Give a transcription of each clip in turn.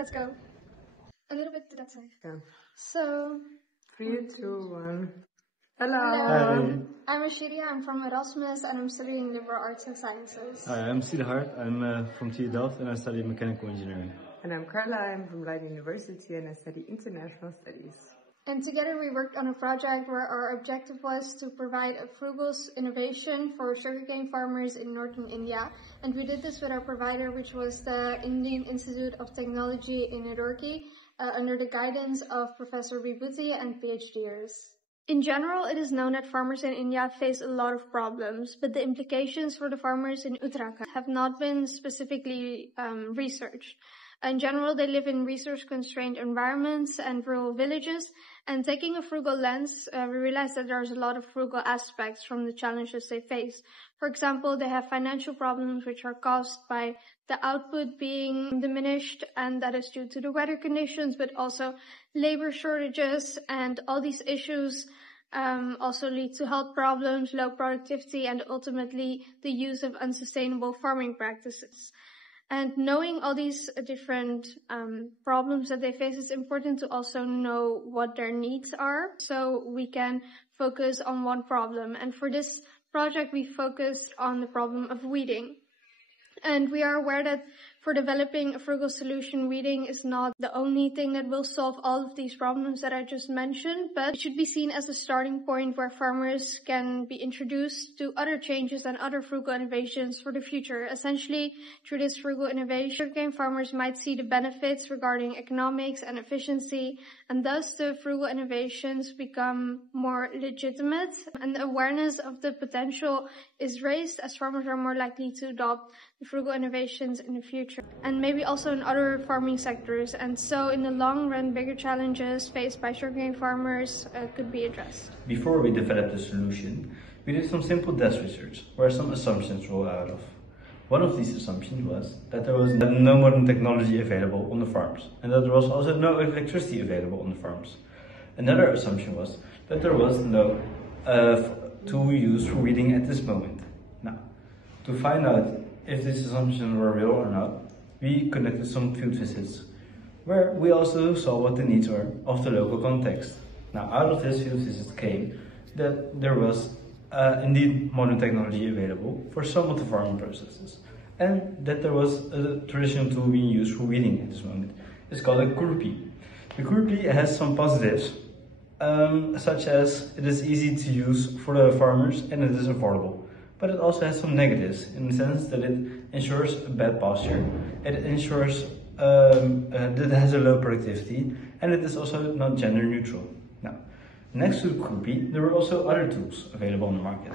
Let's go. A little bit to that side. Yeah. So, 3, 2, 1. Hello. Hi. I'm Ashiria, I'm from Erasmus and I'm studying liberal arts and sciences. Hi, I'm Siddharth, I'm from TU Delft and I study mechanical engineering. And I'm Carla, I'm from Leiden University and I study international studies. And together we worked on a project where our objective was to provide a frugal innovation for sugarcane farmers in northern India. And we did this with our provider, which was the Indian Institute of Technology in INDIA-ROORKEE, under the guidance of Professor Vibhuti and PhDers. In general, it is known that farmers in India face a lot of problems, but the implications for the farmers in Uttarakhand have not been specifically researched. In general, they live in resource-constrained environments and rural villages, and taking a frugal lens, we realize that there's a lot of frugal aspects from the challenges they face. For example, they have financial problems which are caused by the output being diminished, and that is due to the weather conditions, but also labor shortages, and all these issues also lead to health problems, low productivity, and ultimately the use of unsustainable farming practices. And knowing all these different problems that they face, it's important to also know what their needs are so we can focus on one problem. And for this project, we focused on the problem of weeding. And we are aware that for developing a frugal solution, weeding is not the only thing that will solve all of these problems that I just mentioned, but it should be seen as a starting point where farmers can be introduced to other changes and other frugal innovations for the future. Essentially, through this frugal innovation, sugarcane farmers might see the benefits regarding economics and efficiency, and thus the frugal innovations become more legitimate, and the awareness of the potential is raised as farmers are more likely to adopt the frugal innovations in the future, and maybe also in other farming sectors. And so in the long run, bigger challenges faced by sugarcane farmers could be addressed. Before we developed the solution, we did some simple desk research where some assumptions rolled out of. One of these assumptions was that there was no modern technology available on the farms, and that there was also no electricity available on the farms. Another assumption was that there was no tool used for weeding at this moment. Now, to find out if these assumptions were real or not, we conducted some field visits, where we also saw what the needs were of the local context. Now, out of this field visit came that there was indeed modern technology available for some of the farming processes, and that there was a traditional tool being used for weeding at this moment. It's called a groupie. The groupie has some positives, such as it is easy to use for the farmers and it is affordable. But it also has some negatives in the sense that it ensures a bad posture, it ensures that it has a low productivity, and it is also not gender neutral. Now, next to the groupie, there were also other tools available on the market.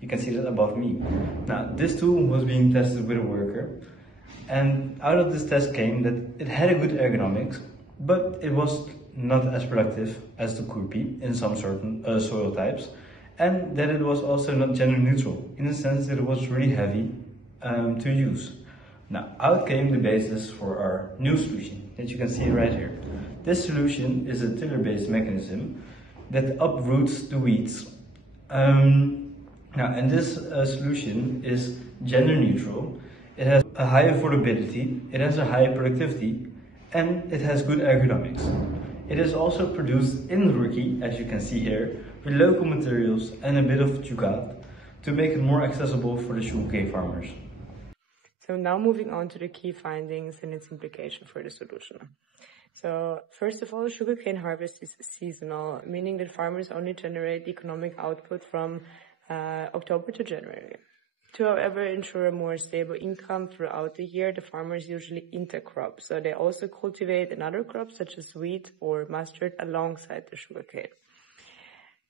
You can see that above me. Now, this tool was being tested with a worker, and out of this test came that it had a good ergonomics, but it was not as productive as the groupie in some certain soil types, and that it was also not gender neutral in the sense that it was really heavy to use. Now, out came the basis for our new solution that you can see right here. This solution is a tiller-based mechanism that uproots the weeds. And this solution is gender neutral. It has a high affordability, it has a high productivity, and it has good ergonomics. It is also produced in ROORKEE, as you can see here, with local materials and a bit of jugaad to make it more accessible for the sugarcane farmers. So now moving on to the key findings and its implication for the solution. So first of all, sugarcane harvest is seasonal, meaning that farmers only generate economic output from October to January. To, however, ensure a more stable income throughout the year, the farmers usually intercrop. So they also cultivate another crop such as wheat or mustard alongside the sugarcane.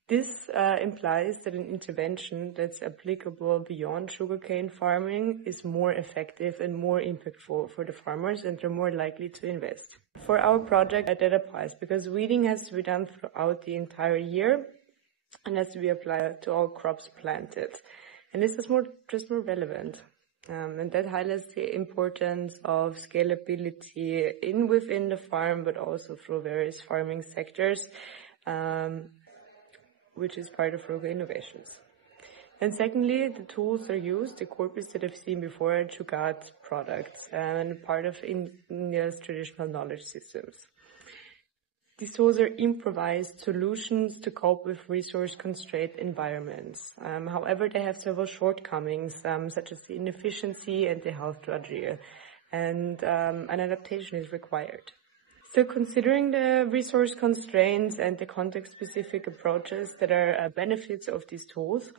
This implies that an intervention that's applicable beyond sugarcane farming is more effective and more impactful for the farmers, and they're more likely to invest. For our project, that applies because weeding has to be done throughout the entire year and has to be applied to all crops planted. And this is just more relevant. And that highlights the importance of scalability within the farm, but also through various farming sectors, which is part of Frugal innovations. And secondly, the tools are used, the corpus that I've seen before, to guard products and part of India's traditional knowledge systems. These tools are improvised solutions to cope with resource-constrained environments. However, they have several shortcomings, such as the inefficiency and the health drudgery, and an adaptation is required. So considering the resource constraints and the context-specific approaches that are benefits of these tools,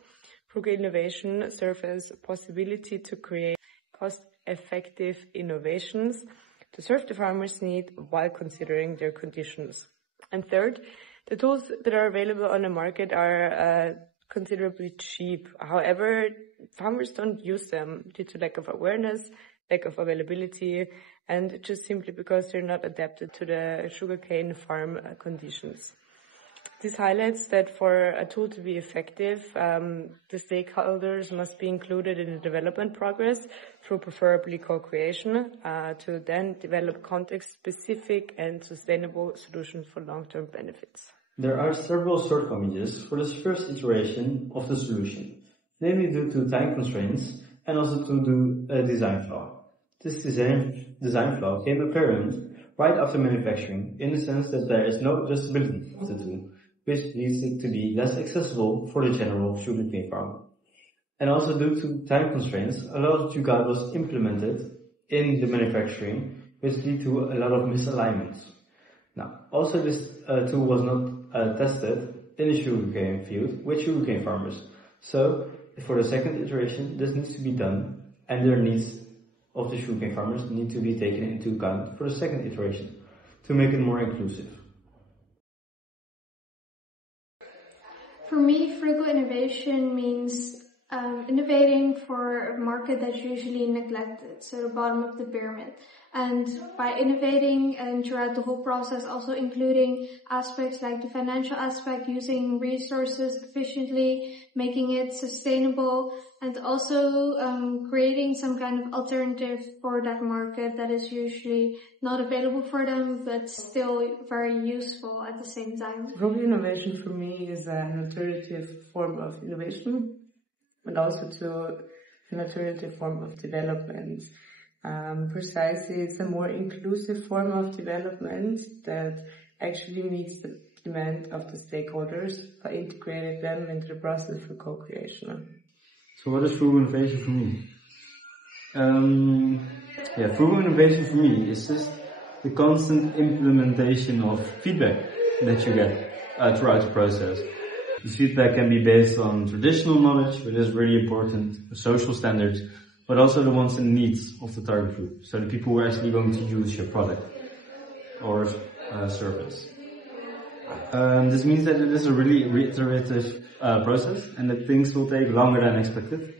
Frugal innovation serves as a possibility to create cost-effective innovations to serve the farmers' need while considering their conditions. And third, the tools that are available on the market are considerably cheap. However, farmers don't use them due to lack of awareness, lack of availability, and just simply because they're not adapted to the sugarcane farm conditions. This highlights that for a tool to be effective, the stakeholders must be included in the development progress through preferably co-creation to then develop context-specific and sustainable solutions for long-term benefits. There are several shortcomings for this first iteration of the solution, namely due to time constraints and also to the design flaw. This design flaw came apparent right after manufacturing in the sense that there is no adjustability of the tool, which leads it to be less accessible for the general sugarcane farmer. And also due to time constraints, a lot of Frugal was implemented in the manufacturing, which led to a lot of misalignments. Now, also this tool was not tested in the sugarcane field with sugarcane farmers. So, for the second iteration, this needs to be done, and their needs of the sugarcane farmers need to be taken into account for the second iteration to make it more inclusive. For me, frugal innovation means innovating for a market that's usually neglected, so the bottom of the pyramid. And by innovating and throughout the whole process, also including aspects like the financial aspect, using resources efficiently, making it sustainable, and also creating some kind of alternative for that market that is usually not available for them, but still very useful at the same time. Frugal innovation for me is an alternative form of innovation, but also to an alternative form of development. Precisely, it's a more inclusive form of development that actually meets the demand of the stakeholders by integrating them into the process for co-creation. So what is frugal innovation for me? Frugal innovation for me is just the constant implementation of feedback that you get throughout the process. This feedback can be based on traditional knowledge, which is really important, social standards, but also the wants and needs of the target group. So the people who are actually going to use your product or service. This means that it is a really iterative process and that things will take longer than expected.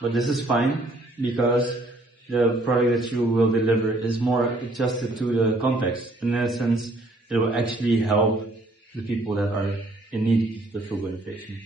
But this is fine because the product that you will deliver is more adjusted to the context. In that sense, it will actually help the people that are in need of the frugal innovation.